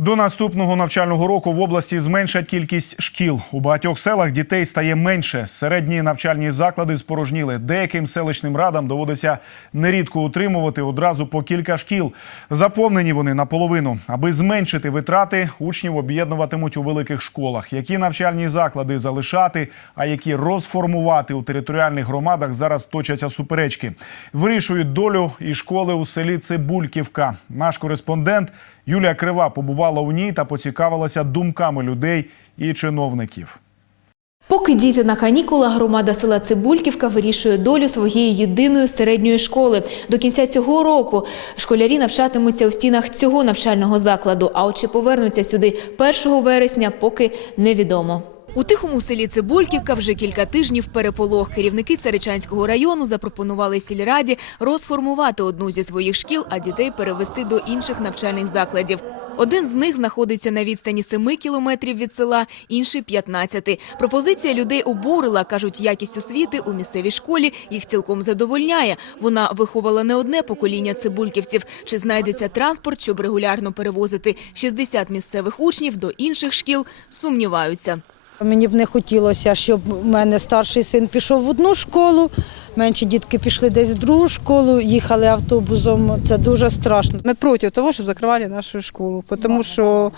До наступного навчального року в області зменшать кількість шкіл. У багатьох селах дітей стає менше. Середні навчальні заклади спорожніли. Деяким селищним радам доводиться нерідко утримувати одразу по кілька шкіл. Заповнені вони наполовину. Аби зменшити витрати, учнів об'єднуватимуть у великих школах. Які навчальні заклади залишати, а які розформувати у територіальних громадах зараз точаться суперечки. Вирішують долю і школи у селі Цибульківка. Наш кореспондент Юлія Крива побувала у ній та поцікавилася думками людей і чиновників. Поки діти на канікулах, громада села Цибульківка вирішує долю своєї єдиної середньої школи. До кінця цього року школярі навчатимуться у стінах цього навчального закладу. А от чи повернуться сюди 1 вересня, поки невідомо. У тихому селі Цибульківка вже кілька тижнів переполох. Керівники Царичанського району запропонували сільраді розформувати одну зі своїх шкіл, а дітей перевести до інших навчальних закладів. Один з них знаходиться на відстані 7 кілометрів від села, інший – 15. Пропозиція людей обурила. Кажуть, якість освіти у місцевій школі їх цілком задовольняє. Вона виховала не одне покоління цибульківців. Чи знайдеться транспорт, щоб регулярно перевозити 60 місцевих учнів до інших шкіл, сумніваються. Мені б не хотілося, щоб у мене старший син пішов в одну школу, менші дітки пішли десь в другу школу, їхали автобусом. Це дуже страшно. Мы против того, чтобы закрывали нашу школу, потому что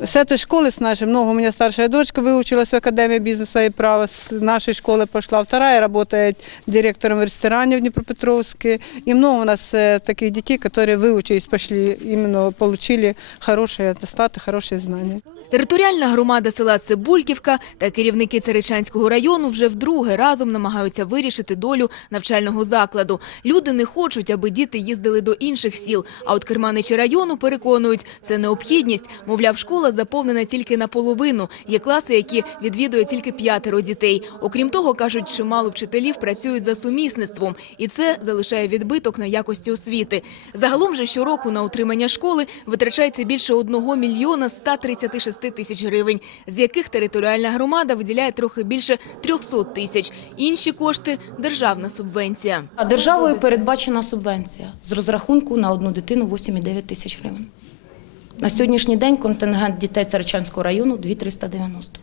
с этой школы, с нашей, много у меня старшая дочка выучилась в Академии бизнеса и права, с нашей школы пошла, вторая работает директором в ресторане в Днепропетровске. И много у нас э, таких детей, которые выучились, пошли, именно получили хорошие аттестаты, хорошие знания. Територіальна громада села Цибульківка та керівники Царичанського району вже вдруге разом намагаються вирішити долю навчального закладу. Люди не хочуть, аби діти їздили до інших сіл. А от керманичі району переконують, це необхідність. Мовляв, школа заповнена тільки наполовину. Є класи, які відвідує тільки п'ятеро дітей. Окрім того, кажуть, чимало вчителів працюють за сумісництвом, і це залишає відбиток на якості освіти. Загалом же щороку на утримання школи витрачається більше 1 мільйона 136 тисяч гривень, з яких територіальна громада виділяє трохи більше 300 тисяч. Інші кошти – державна субвенція. А державою передбачена субвенція з розрахунку на одну дитину 8,9 тисяч гривень. На сьогоднішній день контингент дітей Царичанського району 2,390.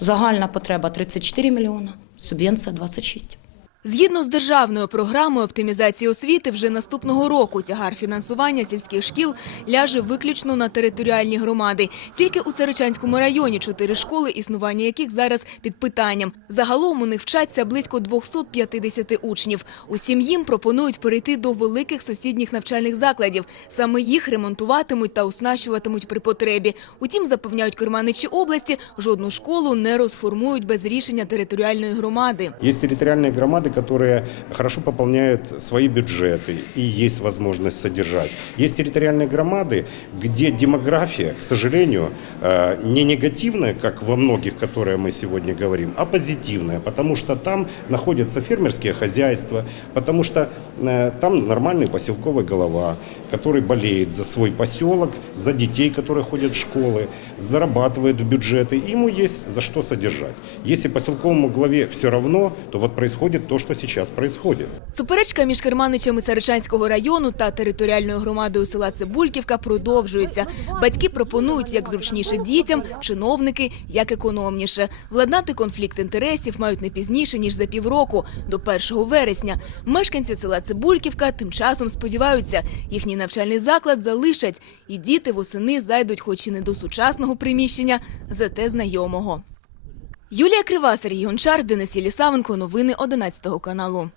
Загальна потреба 34 мільйона, субвенція 26. Згідно з державною програмою оптимізації освіти, вже наступного року тягар фінансування сільських шкіл ляже виключно на територіальні громади. Тільки у Саричанському районі чотири школи, існування яких зараз під питанням. Загалом у них вчаться близько 250 учнів. Усім їм пропонують перейти до великих сусідніх навчальних закладів. Саме їх ремонтуватимуть та оснащуватимуть при потребі. Утім, запевняють керманичі області, жодну школу не розформують без рішення територіальної громади. Есть территориальные громады, которые хорошо пополняют свои бюджеты и есть возможность содержать. Есть территориальные громады, где демография, к сожалению, э, не негативная, как во многих, которые мы сегодня говорим, а позитивная, потому что там находятся фермерские хозяйства, потому что э, там нормальный поселковый голова, который болеет за свой поселок, за детей, которые ходят в школы, зарабатывает бюджеты, ему есть за что содержать. Если поселковому главе все равно, то вот происходит то, что сейчас происходит. Суперечка між керманичами Саричанського району та територіальною громадою села Цибульківка продовжується. Батьки пропонують як зручніше дітям, чиновники як економніше. Владнати конфлікт інтересів мають не пізніше ніж за півроку, до 1 вересня. Мешканці села Цибульківка тим часом сподіваються, їхній навчальний заклад залишать, і діти восени зайдуть, хоч і не до сучасного приміщення, зате знайомого. Юлія Крива, Сергій Гончар, Денис Єлісавенко. Новини 11 каналу.